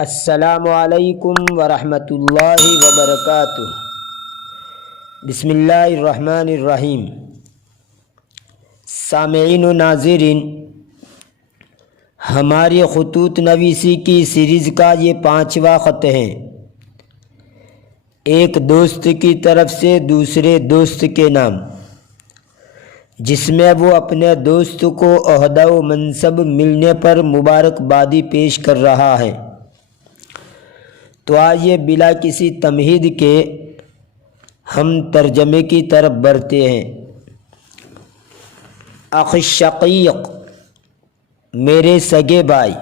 السلام علیکم ورحمۃ اللہ وبرکاتہ۔ بسم اللہ الرحمن الرحیم۔ سامعین و ناظرین، ہماری خطوط نویسی کی سیریز کا یہ 5واں خط ہے، ایک دوست کی طرف سے دوسرے دوست کے نام، جس میں وہ اپنے دوست کو عہدہ و منصب ملنے پر مبارکبادی پیش کر رہا ہے۔ تو آئیے بلا کسی تمہید کے ہم ترجمے کی طرف بڑھتے ہیں۔ اخی الشقیق، میرے سگے بھائی،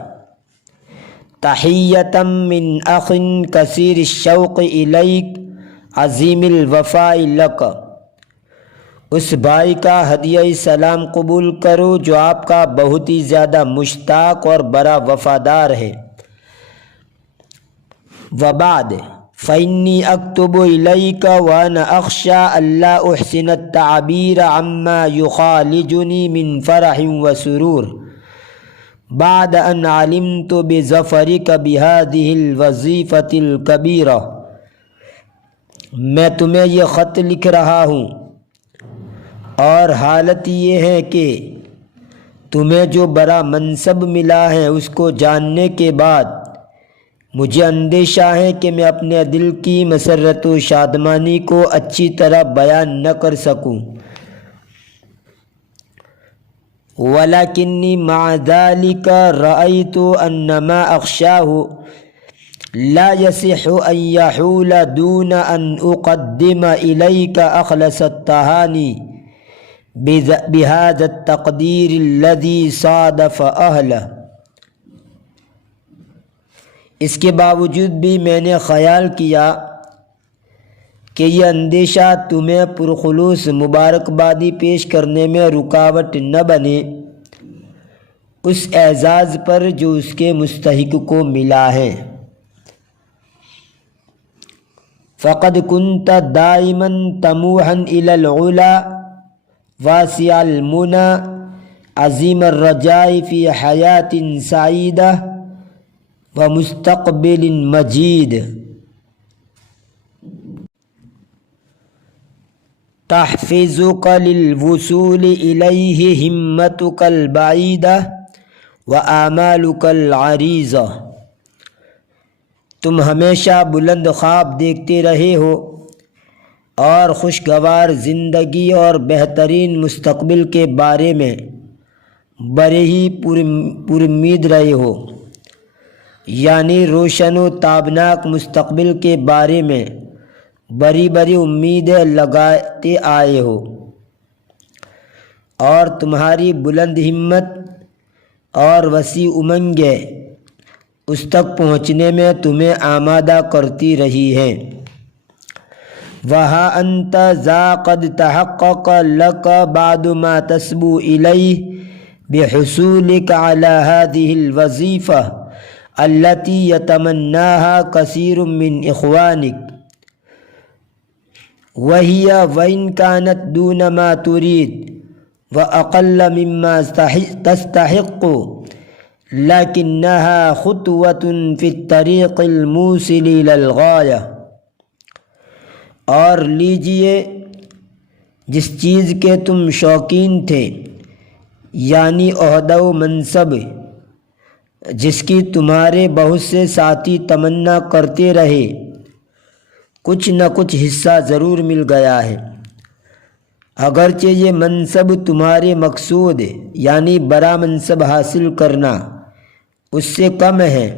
تحیۃ من اخ کثیر الشوق الیک عظیم الوفاء لک، اس بھائی کا ہدیہ سلام قبول کرو جو آپ کا بہت ہی زیادہ مشتاق اور بڑا وفادار ہے۔ وبعد فإنی اکتب الیک وانا اخشی الا احسن التعبیر عما یخالجنی من فرح وسرور بعد ان علمت بظفرک بهذه الوظیفة الکبیرہ۔ میں تمہیں یہ خط لکھ رہا ہوں اور حالت یہ ہے کہ تمہیں جو بڑا منصب ملا ہے اس کو جاننے کے بعد مجھے اندیشہ ہے کہ میں اپنے دل کی مسرت و شادمانی کو اچھی طرح بیان نہ کر سکوں۔ وَلَكِنِّي مَعَ ذَلِكَ رَأَيْتُ أَنَّ مَا أَخْشَاهُ لَا يَصِحُّ أَن يَحُولَ دُونَ أَن أُقَدِّمَ إِلَيْكَ أَخْلَصَ التَّهَانِي بِهَذَا التَّقْدِيرِ الَّذِي صَادَفَ أَهْلَهُ۔ اس کے باوجود بھی میں نے خیال کیا کہ یہ اندیشہ تمہیں پرخلوص مبارکبادی پیش کرنے میں رکاوٹ نہ بنے اس اعزاز پر جو اس کے مستحق کو ملا ہے۔ فقد كنت دائما طموحا الى العلا واسع المنى عظیم الرجاء فی حیات سعیدہ ومستقبل مجید، تحفظک للوصول الیہ ہمتک البعیدہ وآمالک العریضہ۔ تم ہمیشہ بلند خواب دیکھتے رہے ہو اور خوشگوار زندگی اور بہترین مستقبل کے بارے میں بڑے ہی پرامید رہے ہو، یعنی روشن و تابناک مستقبل کے بارے میں بڑی بڑی امیدیں لگاتے آئے ہو، اور تمہاری بلند ہمت اور وسیع امنگیں اس تک پہنچنے میں تمہیں آمادہ کرتی رہی ہیں۔ وہاں انت ذا قد تحقق لک بعد ما تسبو الیہ بحصولک علی هذه الوظیفہ التي يتمناها كثير من إخوانك وهي وإن كانت دون ما تريد وأقل مما تستحق لكنها خطوة في الطريق الموصل إلى الغاية۔ اور لیجئے جس چیز کے تم شوقین تھے، یعنی عہدہ و منصب جس کی تمہارے بہت سے ساتھی تمنا کرتے رہے، کچھ نہ کچھ حصہ ضرور مل گیا ہے۔ اگرچہ یہ منصب تمہارے مقصود یعنی بڑا منصب حاصل کرنا اس سے کم ہے،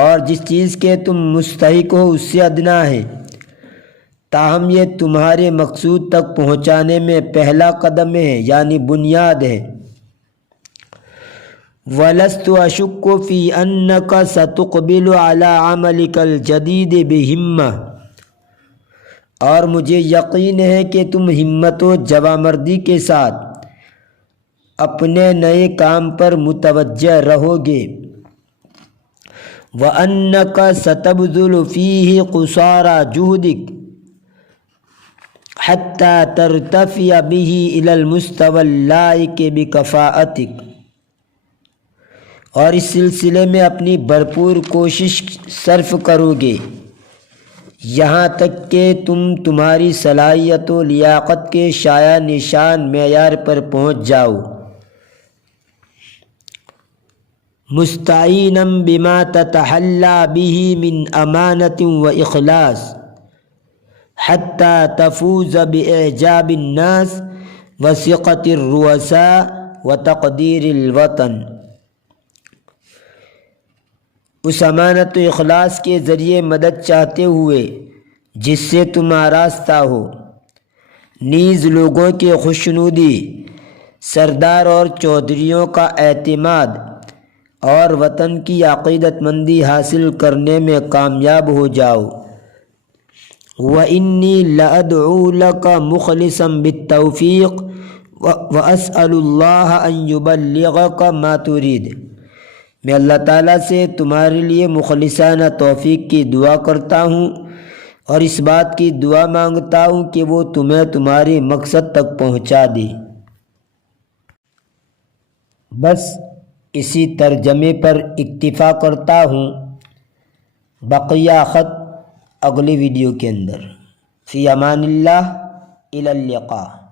اور جس چیز کے تم مستحق ہو اس سے ادنا ہے، تاہم یہ تمہارے مقصود تک پہنچانے میں پہلا قدم ہے، یعنی بنیاد ہے۔ وَلَسْتُ أَشُكُّ فِي أَنَّكَ سَتُقْبِلُ عَلَى عَمَلِكَ الْجَدِيدِ بِهِمَّةٍ، اور مجھے یقین ہے کہ تم ہمت و جوانمردی کے ساتھ اپنے نئے کام پر متوجہ رہو گے۔ وَأَنَّكَ سَتَبْذُلُ فِيهِ قُصَارَى جُهْدِكَ حَتَّى تَرْتَفِعَ بِهِ إِلَى الْمُسْتَوَى اللَّائِقِ بِكَفَاءَتِكَ، اور اس سلسلے میں اپنی بھرپور کوشش صرف کرو گے یہاں تک کہ تم تمہاری صلاحیت و لیاقت کے شایع نشان معیار پر پہنچ جاؤ۔ مستعینا بما تتحلی به من امانت و اخلاص حتی تفوز باعجاب الناس و ثقة الرؤساء و تقدیر الوطن۔ اس امانت و اخلاص کے ذریعے مدد چاہتے ہوئے جس سے تم آراستہ ہو، نیز لوگوں کی خوشنودی، سردار اور چودھریوں کا اعتماد اور وطن کی عقیدت مندی حاصل کرنے میں کامیاب ہو جاؤ۔ وَإِنِّي لَأَدْعُو لَكَ مُخْلِصًا بِالتَّوْفِيقِ وَأَسْأَلُ اللَّهَ أَن يُبَلِّغَكَ مَا تُرِيدُ۔ میں اللہ تعالیٰ سے تمہارے لیے مخلصانہ توفیق کی دعا کرتا ہوں اور اس بات کی دعا مانگتا ہوں کہ وہ تمہیں تمہارے مقصد تک پہنچا دے۔ بس اسی ترجمے پر اکتفا کرتا ہوں، بقیہ خط اگلی ویڈیو کے اندر۔ فی امان اللہ، الی اللقاء۔